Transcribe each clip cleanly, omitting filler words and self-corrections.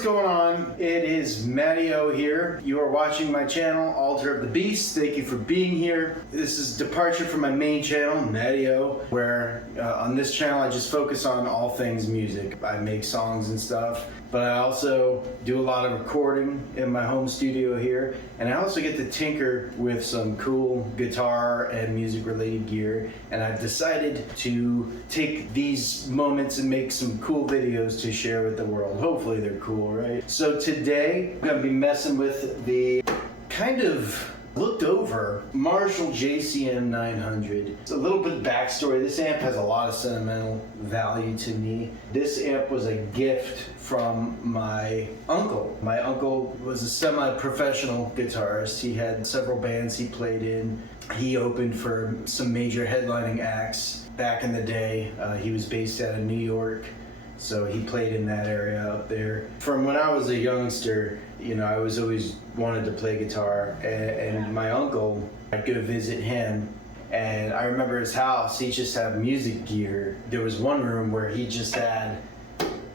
what's going on? It is Matteo here. You are watching my channel, Altar of the Beast. Thank you for being here. This is departure from my main channel, Matteo, where on this channel I just focus on all things music. I make songs and stuff, but I also do a lot of recording in my home studio here, and I also get to tinker with some cool guitar and music related gear, and I've decided to take these moments and make some cool videos to share with the world. Hopefully they're cool, right? So today I'm gonna be messing with the kind of looked over Marshall JCM900. It's a little bit of backstory. This amp has a lot of sentimental value to me. This amp was a gift from my uncle. My uncle was a semi-professional guitarist. He had several bands he played in. He opened for some major headlining acts back in the day. He was based out of New York, so he played in that area up there. From when I was a youngster, you know, I was always wanted to play guitar, and my uncle, I'd go visit him, and I remember his house, he just had music gear. There was one room where he just had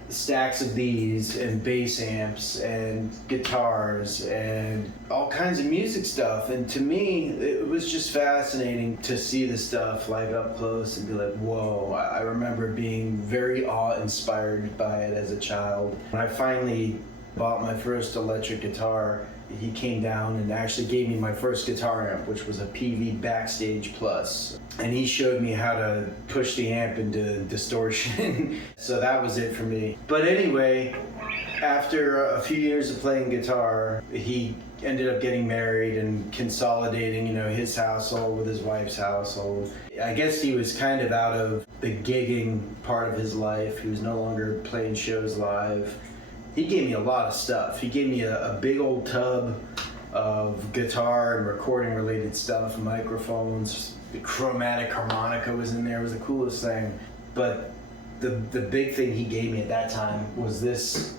stacks of these and bass amps and guitars and all kinds of music stuff, and to me it was just fascinating to see the stuff like up close and be like, whoa. I remember being very awe-inspired by it as a child. When I finally bought my first electric guitar, he came down and actually gave me my first guitar amp, which was a PV Backstage Plus. And he showed me how to push the amp into distortion. So that was it for me. But anyway, after a few years of playing guitar, he ended up getting married and consolidating, you know, his household with his wife's household. I guess he was kind of out of the gigging part of his life. He was no longer playing shows live. He gave me a lot of stuff. He gave me a big old tub of guitar and recording related stuff, microphones, the chromatic harmonica was in there. It was the coolest thing. But the big thing he gave me at that time was this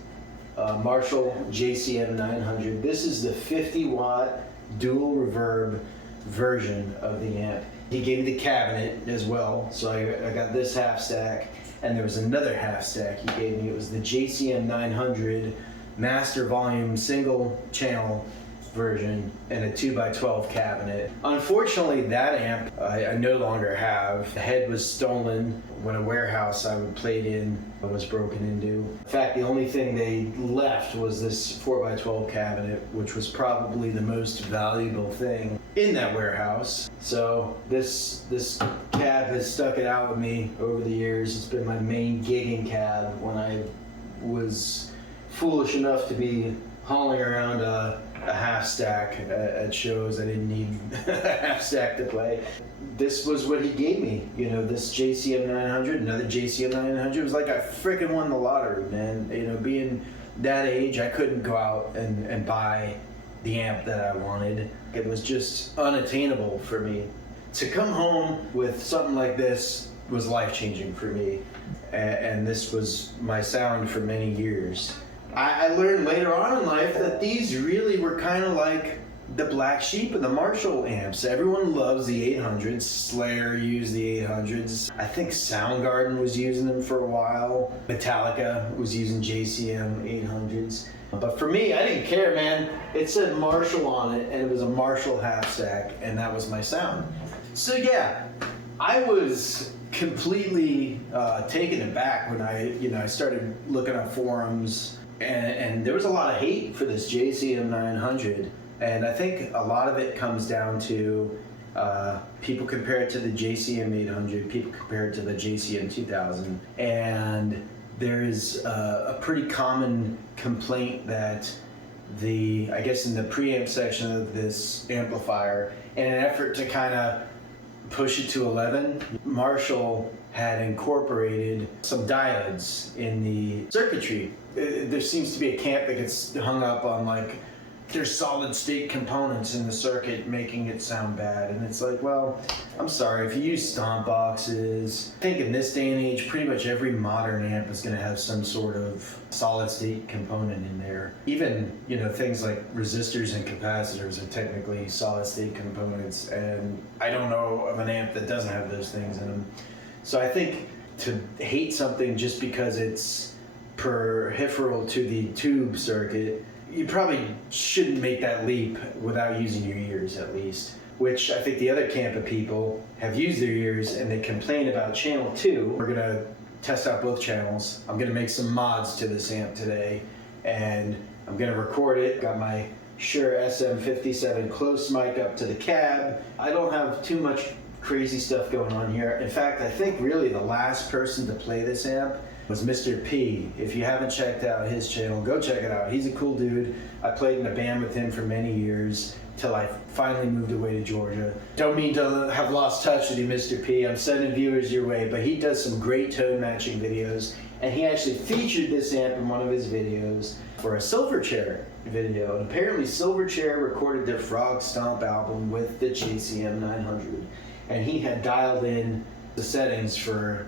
Marshall JCM900. This is the 50-watt dual reverb version of the amp. He gave me the cabinet as well, so I got this half stack. And there was another half stack he gave me. It was the JCM900 Master Volume single channel version and a 2x12 cabinet. Unfortunately, that amp I no longer have. The head was stolen when a warehouse I would played in was broken into. In fact, the only thing they left was this 4x12 cabinet, which was probably the most valuable thing in that warehouse. So this cab has stuck it out with me over the years. It's been my main gigging cab when I was foolish enough to be hauling around a half stack at shows. I didn't need a half stack to play. This was what he gave me, you know, this JCM900, another JCM900. It was like I freaking won the lottery, man. You know, being that age, I couldn't go out and buy the amp that I wanted. It was just unattainable for me. To come home with something like this was life-changing for me, and this was my sound for many years. I learned later on in life that these really were kind of like the black sheep of the Marshall amps. Everyone loves the 800s. Slayer used the 800s. I think Soundgarden was using them for a while. Metallica was using JCM 800s. But for me, I didn't care, man. It said Marshall on it, and it was a Marshall half stack, and that was my sound. So yeah, I was completely taken aback when I started looking at forums. And there was a lot of hate for this JCM900, and I think a lot of it comes down to people compare it to the JCM800, people compare it to the JCM2000, and there is a pretty common complaint that I guess in the preamp section of this amplifier, in an effort to kind of push it to 11, Marshall had incorporated some diodes in the circuitry. There seems to be a camp that gets hung up on like there's solid state components in the circuit making it sound bad, and it's like, well, I'm sorry, if you use stomp boxes, I think in this day and age pretty much every modern amp is going to have some sort of solid state component in there. Even, you know, things like resistors and capacitors are technically solid state components, and I don't know of an amp that doesn't have those things in them. So I think to hate something just because it's peripheral to the tube circuit, you probably shouldn't make that leap without using your ears at least, which I think the other camp of people have used their ears and they complain about channel 2. We're gonna test out both channels. I'm gonna make some mods to this amp today, and I'm gonna record it. Got my Shure SM57 close mic up to the cab. I don't have too much crazy stuff going on here. In fact, I think really the last person to play this amp was Mr. P. If you haven't checked out his channel, go check it out. He's a cool dude. I played in a band with him for many years till I finally moved away to Georgia. Don't mean to have lost touch with you, Mr. P. I'm sending viewers your way, but he does some great tone matching videos, and he actually featured this amp in one of his videos for a Silverchair video. And apparently Silverchair recorded their Frog Stomp album with the JCM900, and he had dialed in the settings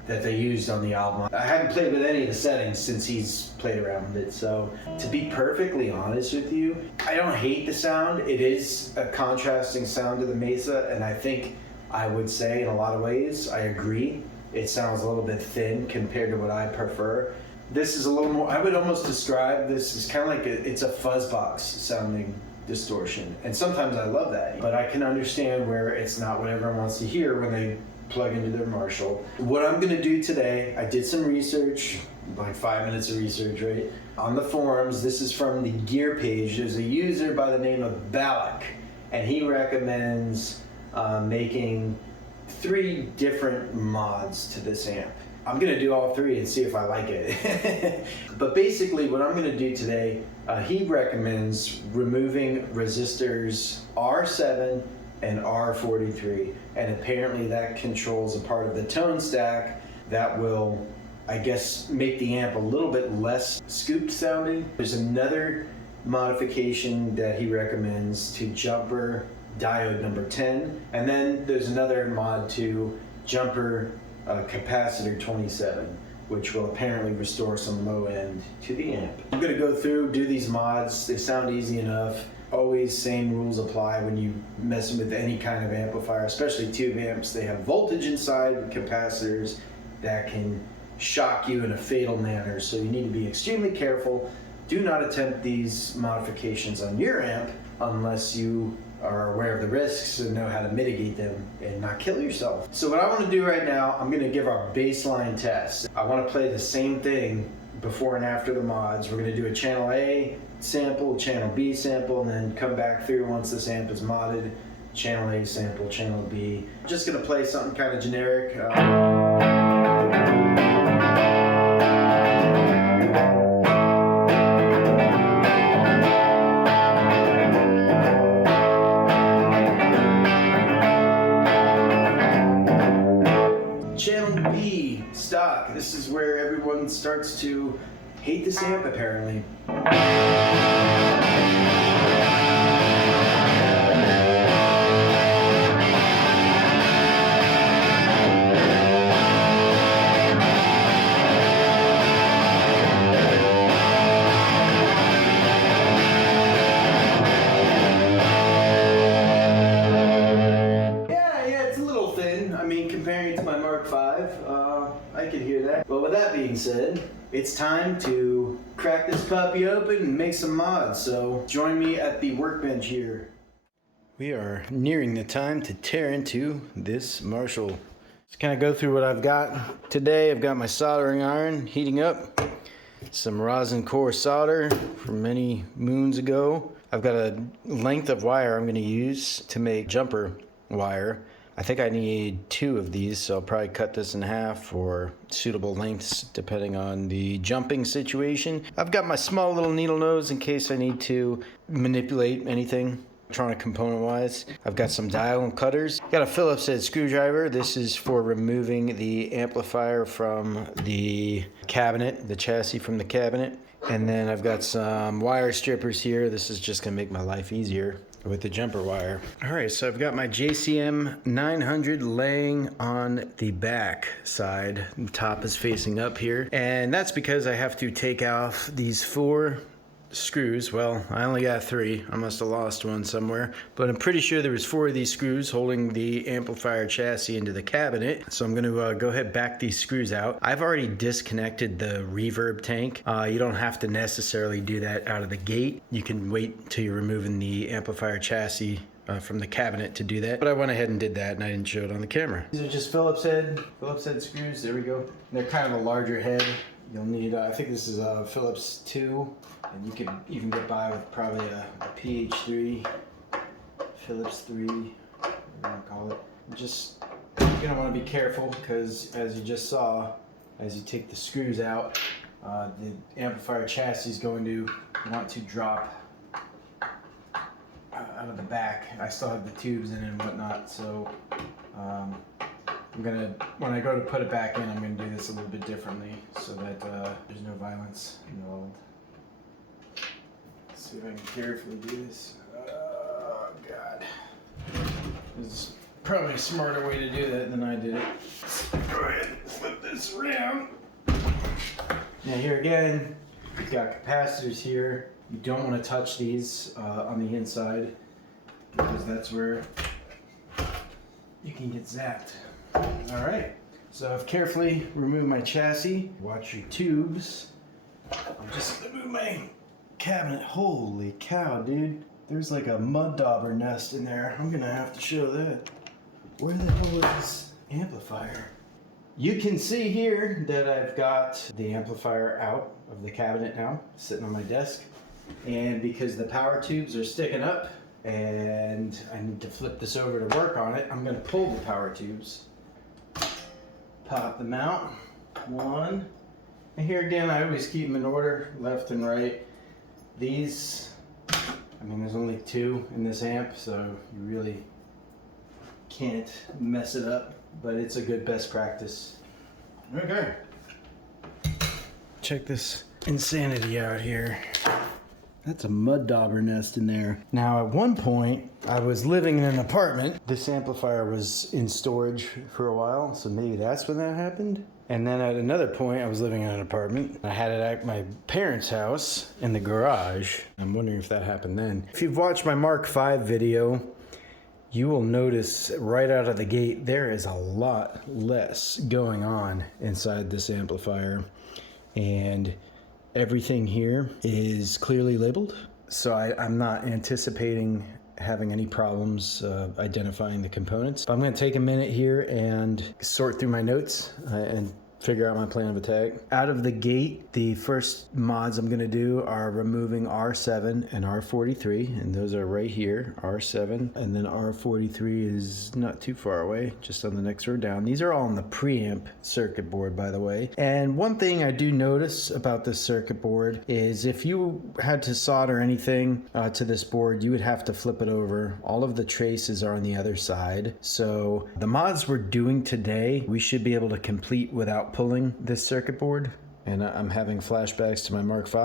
that they used on the album. I haven't played with any of the settings since he's played around with it, so to be perfectly honest with you, I don't hate the sound. It is a contrasting sound to the Mesa, and I think I would say in a lot of ways, I agree. It sounds a little bit thin compared to what I prefer. This is a little more, I would almost describe this as kind of like it's a fuzz box sounding distortion, and sometimes I love that, but I can understand where it's not what everyone wants to hear when they plug into their Marshall. What I'm gonna do today, I did some research, like 5 minutes of research, right? On the forums, this is from the gear page. There's a user by the name of Balak, and he recommends making 3 different mods to this amp. I'm gonna do all 3 and see if I like it. But basically what I'm gonna do today, he recommends removing resistors R7 and R43, and apparently that controls a part of the tone stack that will, I guess, make the amp a little bit less scooped sounding. There's another modification that he recommends to jumper diode number 10, and then there's another mod to jumper capacitor 27, which will apparently restore some low end to the amp. I'm gonna go through, do these mods. They sound easy enough. Always same rules apply when you mess with any kind of amplifier, especially tube amps. They have voltage inside with capacitors that can shock you in a fatal manner, so you need to be extremely careful. Do not attempt these modifications on your amp unless you are aware of the risks and know how to mitigate them and not kill yourself. So what I want to do right now, I'm going to give our baseline test. I want to play the same thing before and after the mods. We're going to do a channel A sample, channel B sample, and then come back through once this amp is modded. Channel A sample, channel B. I'm just going to play something kind of generic. Channel B, stock. This is where everyone starts to hate this amp apparently. Yeah, it's a little thin. I mean, comparing it to my Mark V, I can hear that. But with that being said, it's time to crack this puppy open and make some mods, so join me at the workbench here. We are nearing the time to tear into this Marshall. Let's kind of go through what I've got today. I've got my soldering iron heating up, some rosin core solder from many moons ago. I've got a length of wire I'm going to use to make jumper wire. I think I need 2 of these, so I'll probably cut this in half or suitable lengths depending on the jumping situation. I've got my small little needle nose in case I need to manipulate anything electronic component wise. I've got some dial and cutters. Got a Phillips head screwdriver. This is for removing the amplifier from the cabinet, the chassis from the cabinet. And then I've got some wire strippers here. This is just gonna make my life easier with the jumper wire. All right, so I've got my JCM900 laying on the back side. The top is facing up here. And that's because I have to take off these 4 screws. Well, I only got 3. I must have lost one somewhere, but I'm pretty sure there was 4 of these screws holding the amplifier chassis into the cabinet. So I'm going to go ahead and back these screws out. I've already disconnected the reverb tank. You don't have to necessarily do that out of the gate. You can wait till you're removing the amplifier chassis from the cabinet to do that, but I went ahead and did that, and I didn't show it on the camera. These are just Phillips head screws. There we go. They're kind of a larger head. You'll need, I think this is a Phillips 2, and you could even get by with probably a PH3, Phillips 3, whatever you want to call it. Just, you're going to want to be careful, because as you just saw, as you take the screws out, the amplifier chassis is going to want to drop out of the back. I still have the tubes in it and whatnot, so I'm gonna, when I go to put it back in, I'm gonna do this a little bit differently so that there's no violence involved. Let's see if I can carefully do this. Oh God, this is probably a smarter way to do that than I did it. Let's go ahead and flip this around. Now here again, you've got capacitors here. You don't want to touch these on the inside, because that's where you can get zapped. All right, so I've carefully removed my chassis. Watch your tubes. I'm just gonna move my cabinet. Holy cow, dude. There's like a mud dauber nest in there. I'm gonna have to show that. Where the hell is this amplifier? You can see here that I've got the amplifier out of the cabinet now, sitting on my desk. And because the power tubes are sticking up and I need to flip this over to work on it, I'm going to pull the power tubes, pop them out, 1, and here again I always keep them in order, left and right. These, I mean, there's only 2 in this amp, so you really can't mess it up, but it's a good best practice. Okay, check this insanity out here. That's a mud dauber nest in there. Now, at one point, I was living in an apartment. This amplifier was in storage for a while, so maybe that's when that happened. And then at another point, I was living in an apartment. I had it at my parents' house in the garage. I'm wondering if that happened then. If you've watched my Mark V video, you will notice right out of the gate, there is a lot less going on inside this amplifier. And everything here is clearly labeled, so I'm not anticipating having any problems identifying the components. But I'm going to take a minute here and sort through my notes and figure out my plan of attack. Out of the gate, the first mods I'm going to do are removing R7 and R43, and those are right here, R7, and then R43 is not too far away, just on the next row down. These are all on the preamp circuit board, by the way. And one thing I do notice about this circuit board is if you had to solder anything to this board, you would have to flip it over. All of the traces are on the other side. So the mods we're doing today, we should be able to complete without pulling this circuit board. And I'm having flashbacks to my Mark V,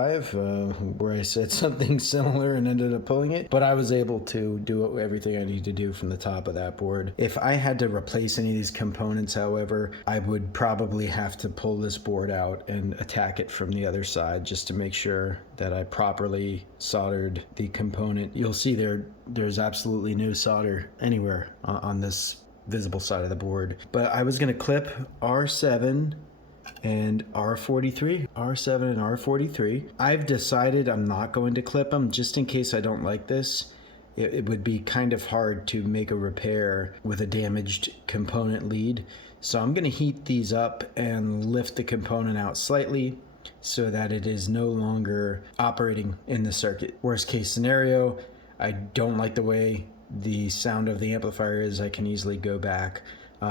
where I said something similar and ended up pulling it. But I was able to do everything I need to do from the top of that board. If I had to replace any of these components, however, I would probably have to pull this board out and attack it from the other side, just to make sure that I properly soldered the component. You'll see there's absolutely no solder anywhere on this visible side of the board. But I was going to clip R7 and R43, R7 and R43. I've decided I'm not going to clip them just in case I don't like this. It would be kind of hard to make a repair with a damaged component lead. So I'm going to heat these up and lift the component out slightly so that it is no longer operating in the circuit. Worst case scenario, I don't like the way the sound of the amplifier is, I can easily go back.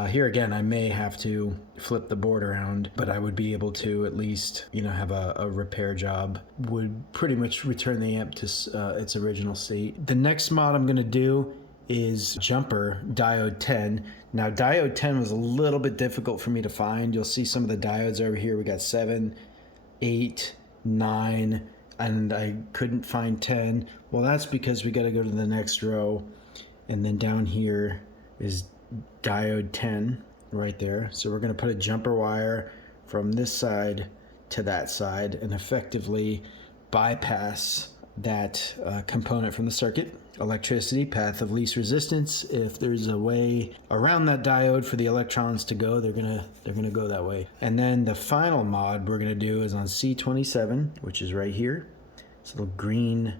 Here again, I may have to flip the board around, but I would be able to at least, have a repair job. Would pretty much return the amp to its original state. The next mod I'm going to do is jumper diode 10. Now diode 10 was a little bit difficult for me to find. You'll see some of the diodes over here. We got 7, 8, 9, and I couldn't find 10. Well, that's because we got to go to the next row, and then down here is diode 10 right there. So we're going to put a jumper wire from this side to that side and effectively bypass that component from the circuit. Electricity, path of least resistance. If there's a way around that diode for the electrons to go, they're gonna go that way. And then the final mod we're gonna do is on C27, which is right here. This little green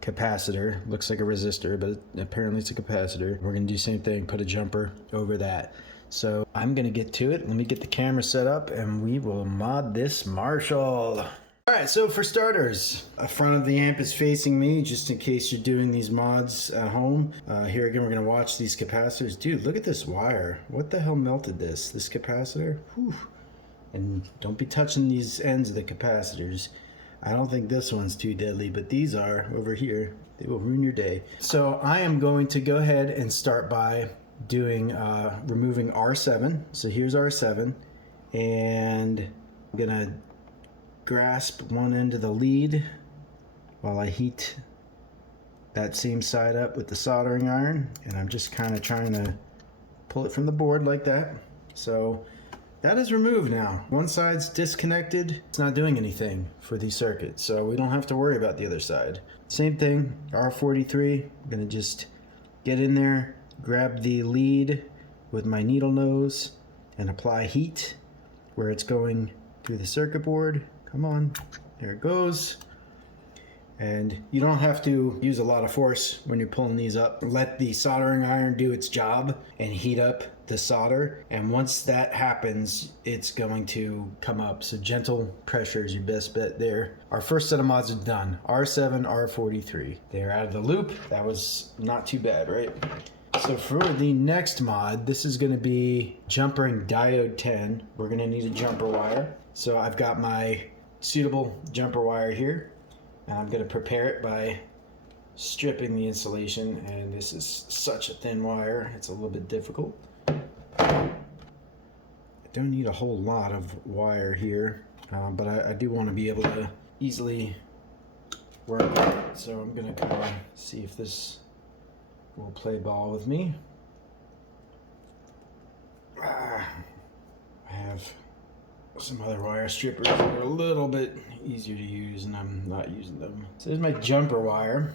capacitor, looks like a resistor, but apparently it's a capacitor. We're gonna do the same thing, put a jumper over that. So I'm gonna get to it. Let me get the camera set up and we will mod this Marshall. All right, so for starters, the front of the amp is facing me, just in case you're doing these mods at home. Here again, we're gonna watch these capacitors. Dude, look at this wire. What the hell melted this? This capacitor? Whew. And don't be touching these ends of the capacitors. I don't think this one's too deadly, but these are over here. They will ruin your day. So I am going to go ahead and start by doing, removing R7. So here's R7, and I'm gonna grasp one end of the lead while I heat that same side up with the soldering iron, and I'm just kind of trying to pull it from the board like that. So that is removed now. One side's disconnected. It's not doing anything for these circuits, so we don't have to worry about the other side. Same thing, R43. I'm gonna just get in there, grab the lead with my needle nose, and apply heat where it's going through the circuit board. Come on, there it goes. And you don't have to use a lot of force when you're pulling these up. Let the soldering iron do its job and heat up the solder. And once that happens, it's going to come up. So gentle pressure is your best bet there. Our first set of mods are done. R7, R43. They're out of the loop. That was not too bad, right? So for the next mod, this is gonna be jumpering diode 10. We're gonna need a jumper wire. So I've got my suitable jumper wire here, and I'm going to prepare it by stripping the insulation, and this is such a thin wire, it's a little bit difficult. I don't need a whole lot of wire here, but I do want to be able to easily work it. So I'm going to kind of see if this will play ball with me. I have some other wire strippers that are a little bit easier to use, and I'm not using them. So there's my jumper wire,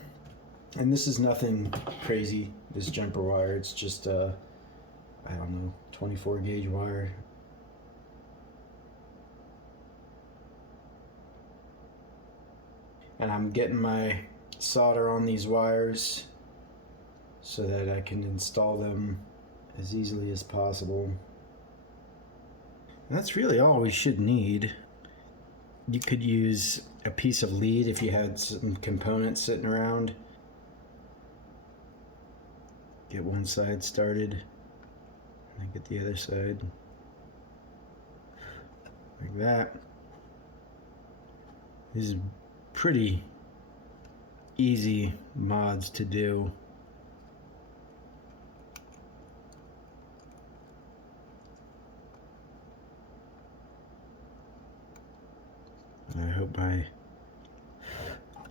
and this is nothing crazy, this jumper wire. It's just I don't know, 24 gauge wire. And I'm getting my solder on these wires so that I can install them as easily as possible. And that's really all we should need. You could use a piece of lead if you had some components sitting around. Get one side started, and then get the other side. Like that. This is pretty easy mods to do. I hope my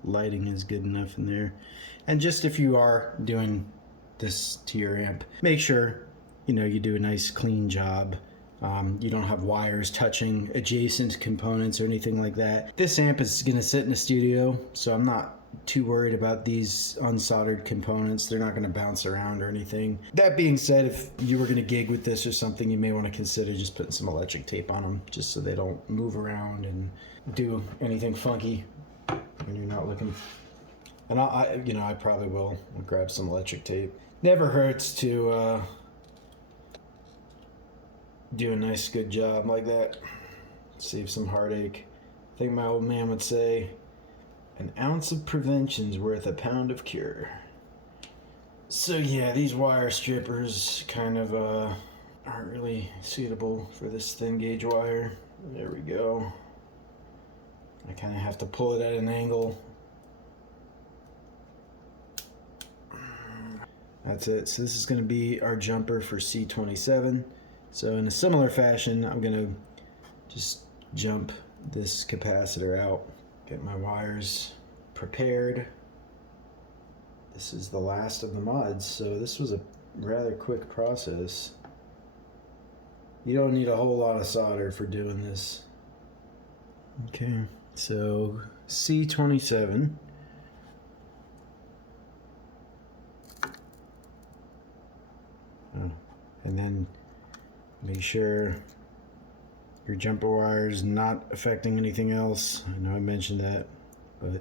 lighting is good enough in there. And just if you are doing this to your amp, make sure you do a nice clean job. You don't have wires touching adjacent components or anything like that. This amp is going to sit in the studio, so I'm not too worried about these unsoldered components. They're not going to bounce around or anything. That being said, if you were going to gig with this or something, you may want to consider just putting some electric tape on them, just so they don't move around and do anything funky when you're not looking. And I probably will grab some electric tape. Never hurts to do a nice good job like that. Save some heartache. I think my old man would say, an ounce of prevention's worth a pound of cure. So yeah, these wire strippers kind of aren't really suitable for this thin gauge wire. There we go. I kind of have to pull it at an angle. That's it. So this is going to be our jumper for C27. So in a similar fashion, I'm going to just jump this capacitor out. Get my wires prepared. This is the last of the mods, so this was a rather quick process. You don't need a whole lot of solder for doing this. Okay, so C27. And then make sure your jumper wire is not affecting anything else. I know I mentioned that, but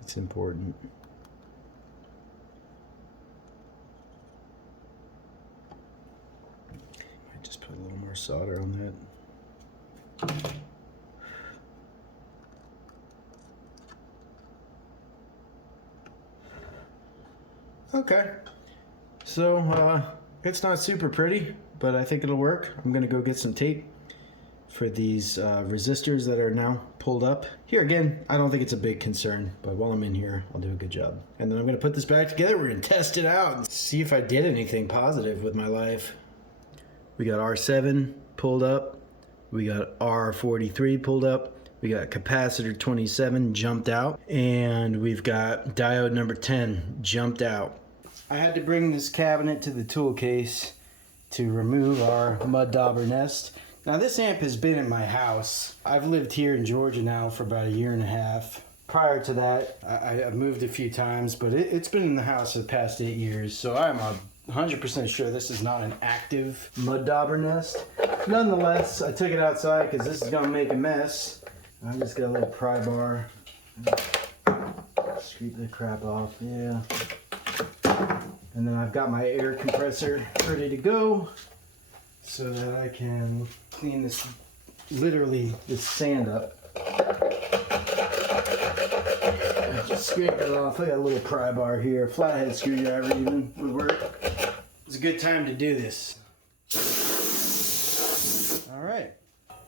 it's important. I just put a little more solder on that. Okay, so it's not super pretty, but I think it'll work. I'm gonna go get some tape for these resistors that are now pulled up. Here again, I don't think it's a big concern, but while I'm in here, I'll do a good job. And then I'm gonna put this back together. We're gonna test it out and see if I did anything positive with my life. We got R7 pulled up. We got R43 pulled up. We got capacitor 27 jumped out. And we've got diode number 10 jumped out. I had to bring this cabinet to the tool case to remove our mud dauber nest. Now this amp has been in my house. I've lived here in Georgia now for about 1.5 years. Prior to that, I've moved a few times, but it's been in the house for the past 8 years. So I'm 100% sure this is not an active mud dauber nest. Nonetheless, I took it outside because this is gonna make a mess. I just got a little pry bar. Scrape the crap off, yeah. And then I've got my air compressor ready to go so that I can clean this, literally this sand up. I just scrape it off. I got a little pry bar here. Flathead screwdriver even would work. It's a good time to do this. All right,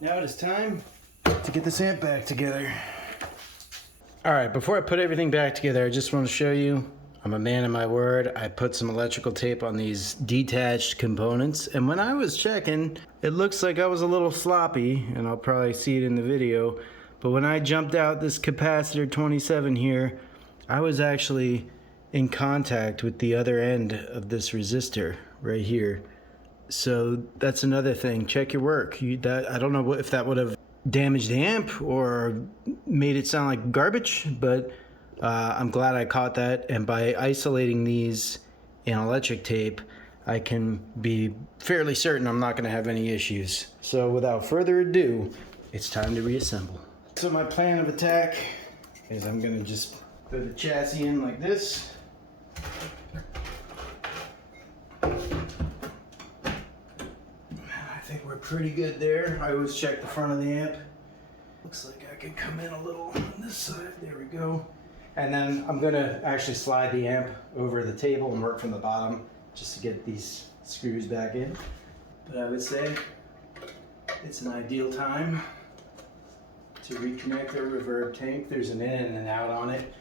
now it is time to get this amp back together. All right, before I put everything back together, I just want to show you I'm a man of my word. I put some electrical tape on these detached components, and when I was checking, it looks like I was a little sloppy, and I'll probably see it in the video, but when I jumped out this capacitor 27 here, I was actually in contact with the other end of this resistor right here. So that's another thing. Check your work. I don't know if that would have damaged the amp or made it sound like garbage, but I'm glad I caught that, and by isolating these in electric tape, I can be fairly certain I'm not going to have any issues. So without further ado, it's time to reassemble. So my plan of attack is I'm going to just put the chassis in like this. I think we're pretty good there. I always check the front of the amp. Looks like I could come in a little on this side. There we go. And then I'm gonna actually slide the amp over the table and work from the bottom just to get these screws back in. But I would say it's an ideal time to reconnect the reverb tank. There's an in and an out on it.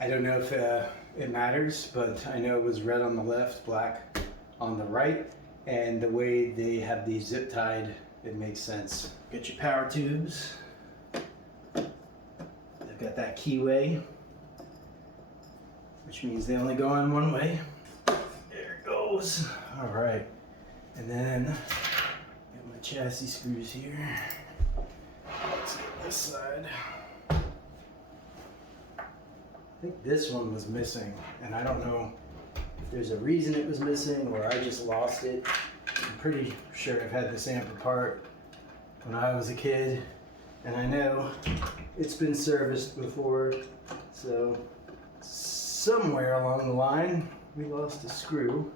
I don't know if it matters, but I know it was red on the left, black on the right. And the way they have these zip tied, it makes sense. Get your power tubes. They've got that keyway, which means they only go in one way. There it goes. All right. And then get my chassis screws here. Let's get this side. I think this one was missing, and I don't know if there's a reason it was missing or I just lost it. I'm pretty sure I've had this amp apart when I was a kid, and I know it's been serviced before, so somewhere along the line we lost a screw,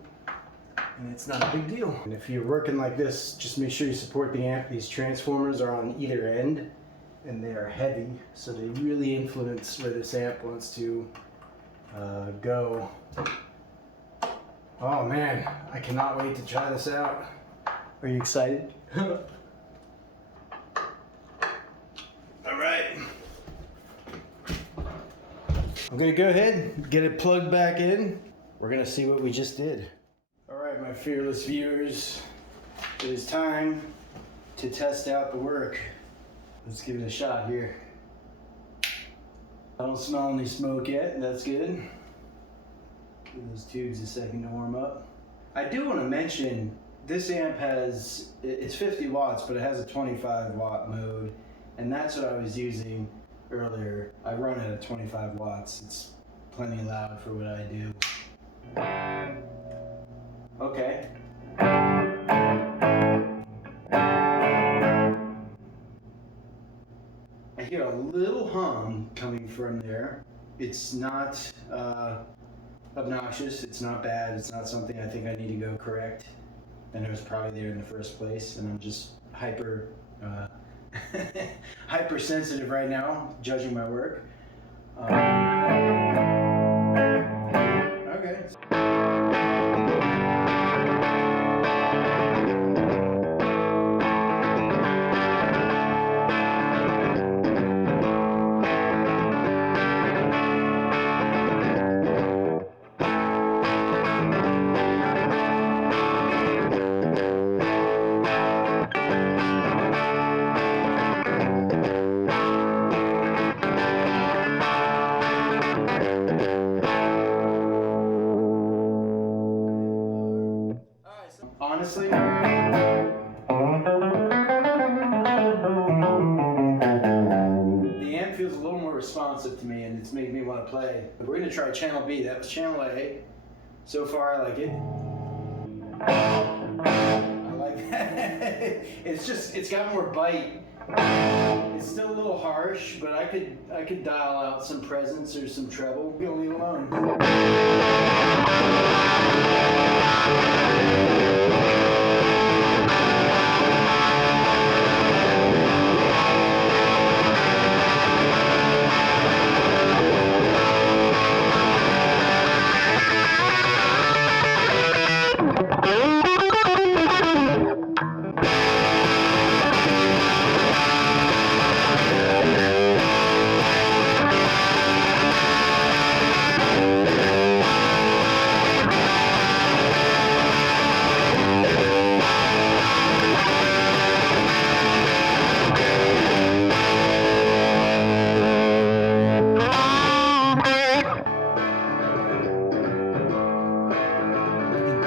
and it's not a big deal. And if you're working like this, just make sure you support the amp. These transformers are on either end and they are heavy, so they really influence where this amp wants to go. Oh man, I cannot wait to try this out. Are you excited? Alright. I'm gonna go ahead and get it plugged back in. We're gonna see what we just did. Alright, my fearless viewers, it is time to test out the work. Let's give it a shot here. I don't smell any smoke yet, that's good. Give those tubes a second to warm up. I do want to mention this amp it's 50 watts, but it has a 25 watt mode, and that's what I was using earlier. I run it at 25 watts. It's plenty loud for what I do. Okay. I hear a little hum coming from there. It's not obnoxious. It's not bad. It's not something I think I need to go correct. And it was probably there in the first place, and I'm just hypersensitive right now, judging my work. Okay. Honestly, the amp feels a little more responsive to me, and it's making me want to play. We're going to try channel B. That was channel A. So far, I like it. I like that. It's got more bite. It's still a little harsh, but I could dial out some presence or some treble. We're gonna leave it alone.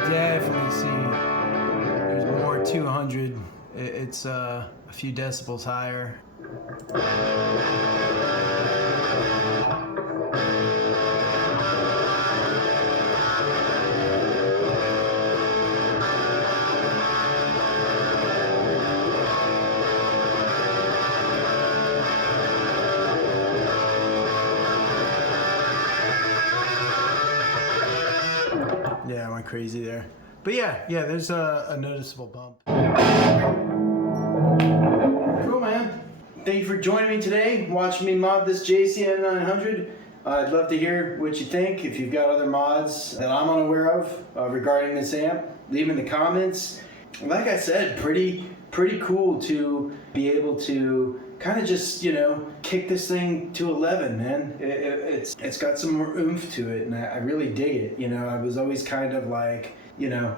Definitely see there's more 200. It's a few decibels higher. Yeah, I went crazy there. But yeah, there's a noticeable bump. Cool, man. Thank you for joining me today, watching me mod this JCM900. I'd love to hear what you think. If you've got other mods that I'm unaware of regarding this amp, leave them in the comments. Like I said, pretty cool to be able to kind of just, kick this thing to 11, man. It's got some more oomph to it, and I really dig it. I was always kind of like,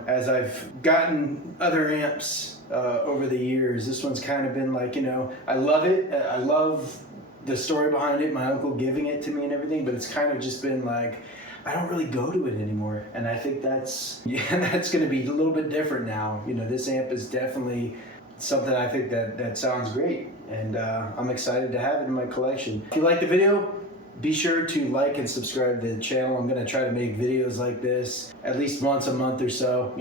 as I've gotten other amps over the years, this one's kind of been like, I love it. I love the story behind it, my uncle giving it to me and everything, but it's kind of just been like, I don't really go to it anymore. And I think that's going to be a little bit different now. This amp is definitely something I think that sounds great, and I'm excited to have it in my collection. If you like the video, be sure to like and subscribe to the channel. I'm going to try to make videos like this at least once a month or so,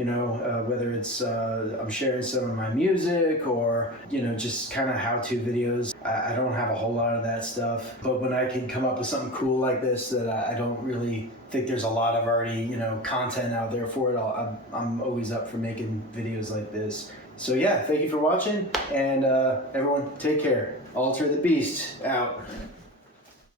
whether it's I'm sharing some of my music or, just kind of how-to videos. I don't have a whole lot of that stuff, but when I can come up with something cool like this that I don't really think there's a lot of already, content out there for it, I'm always up for making videos like this. So yeah, thank you for watching, and everyone take care. Alter the Beast out.